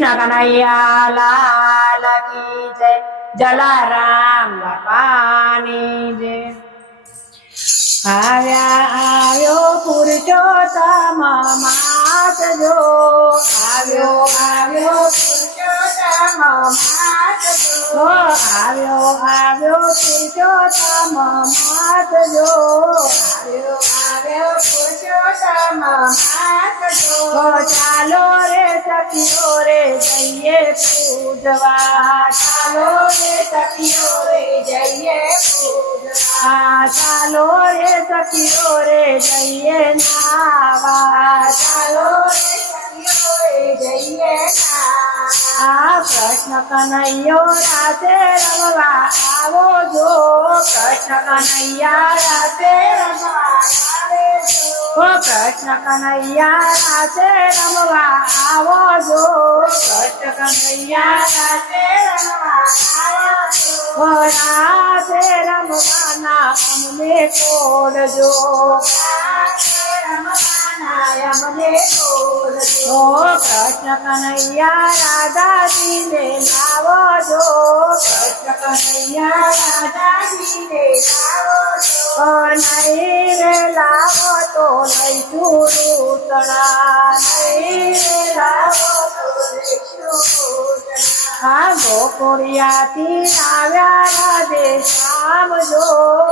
કૃષ્ણ કનૈયા લાલ કી જય જલારામ બાપાની જય આવ્યો પુરુષોત્તમ માત જો આવ્યો પુરુષોત્તમ માત જો આવ્યો પુરુષોત્તમ માત જો પુરુષોત્તમ માત જો ચાલો રે સખીઓ રે જઈએ પૂજવા ચાલો રે સખીઓ રે જઈએ પૂજવા ચાલો રે સખીઓ રે જઈએ નાવા ચાલો રે સખીઓ રે જઈએ નાવા કૃષ્ણ કનૈયો રાતે રમવા આવો જો કૃષ્ણ કનૈયા રાતે રમવા આવે જો કૃષ્ણ કનૈયા રાતે રમવા આવો જો કૃષ્ણ કનૈયા રાતે રમવા આવો જો રાતે રમવાના અમને કોડજો અમને કોડજો કૃષ્ણ કનૈયા રાધાજીને લાવો જો કૃષ્ણ કનૈયા રાધાજીને લાવો જો નહીં રે લાવો તો લઈશું રૂતણા નહીં રે લાવો તો લઈશું રૂતણા ગોકુળિયાથી આવ્યા રાધે શ્યામ જો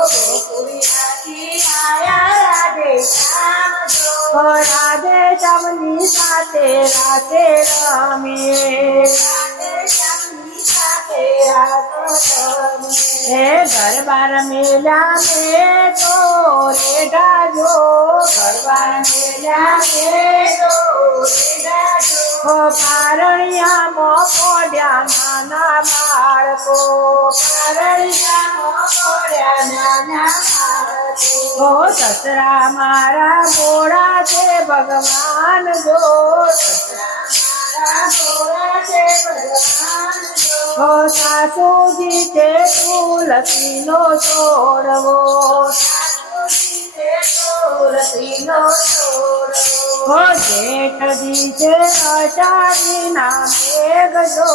ગોકુળિયાથી આવ્યા રાધે શ્યામ જો રાધે શ્યામની સાથે રાધે રમીએ રાધે શ્યામની સાથે રાધે રમીએ ગરબા રમેલા મેં તો રે ગાજો ગરબા રમેલા મેં તો રે ગાજો પારણિયામાં પડ્યા નાના બાળકો પારણિયામાં પડ્યા નાના બાળકો સસરા મારા ગોળા છે ભગવાન જો સસરા મારા ગોળા છે ભગવાન જો સાસુજી છે તુલસીનો છોડવો સાસુજી છે તુલસીનો છોડવો જેઠજી છે અષાઢીના મેઘ જો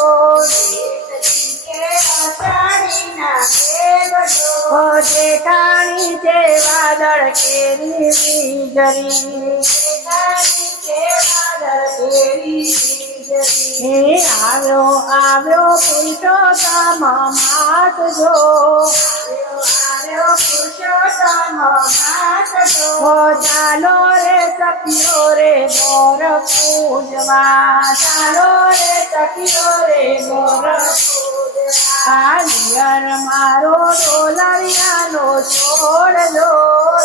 જેઠજી છે અષાઢીના મેઘ જો જેઠાણી છે વાદળ કેરી વીજળી જેઠાણી છે વાદળ કેરી વીજળી આવ્યો પુરુષોત્તમ માત જો આવ્યો પુરુષોત્તમ માત જો ચાલો રે સખીઓ રે મોર પૂજવા ચાલો રે સખીઓ રે મોર પૂજવા લિયર મારો ડોલરિયાનો છોડજો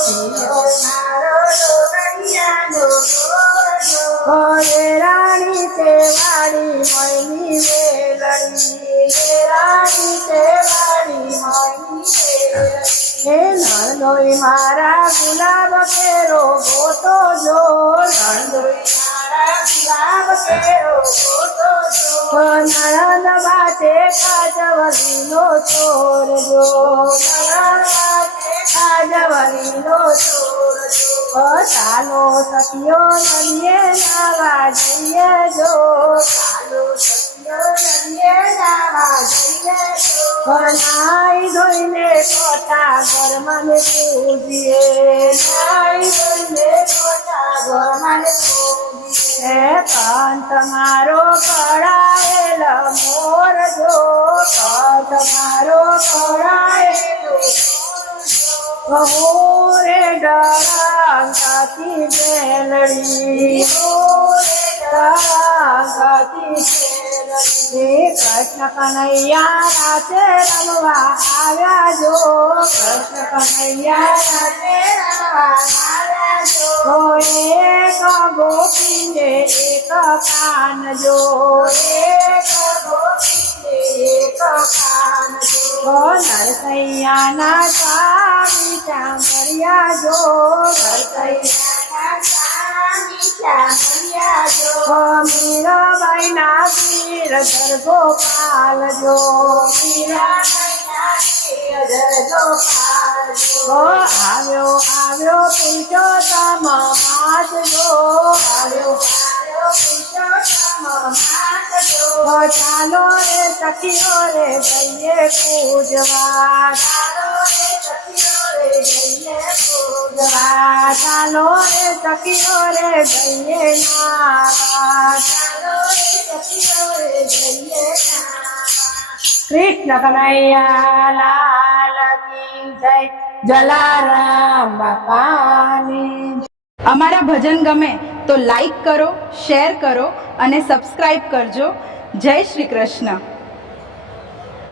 લિયર મારો ડોલરિયાનો છોડજો રાણી તે વાડી મયની વેલડી રાણી તે વાડી મયની હે નણદોઈ મારા ગુલાબ કેરો ગોતો જો નણદોઈ મારા ગુલાબ કેરો ગોતો જો નણંદ બાતે કાજવલીનો છોડજો નણંદ બાતે કાજવલીનો છોડજો ચાલો સખીઓ નદીએ નાવા જઈએ જો ચાલો સખીઓ નદીએ નાવા જઈએ જો નાઈ ધોઈને કોઠા ઘરમાં પૂજીએ નાઈ ધોઈને કોઠા ઘરમાં પૂજીએ કંઠ મારો કળાયેલ મોર જો કંઠ મારો કળાયેલો રે ડરાંગાથી બેલડી ડરાંગાથી કૃષ્ણ કનૈયા રાતે રમવા આવ્યા જો કૃષ્ણ કનૈયા રાતે રમવા આવ્યા જો એક ગોપીને એક કાન જો એક ગોપીને એક કાન જો નરસૈયાના સ્વામી ચામરિયા જો નરસૈયાના સ્વામી ચામરિયા જો મીરાબાઈના વીર ગોપાલ જો મીરાબાઈના વીર ગોપાલ જો આવ્યો પુરુષોત્તમ માત જો આવ્યો પુરુષોત્તમ માત જો ચાલો રે સખીઓ રે જઈએ પૂજવા ચાલો રે સખીઓ રે જઈએ પૂજવા ચાલો રે સખીઓ રે જઈએ નાવા ચાલો રે સખીઓ રે જઈએ નાવા કૃષ્ણ કનૈયા લાલ કી જય જલારામ બાપાની અમારા ભજન ગમે તો લાઈક કરો, શેર કરો અને સબસ્ક્રાઈબ કરજો. જય શ્રી કૃષ્ણ.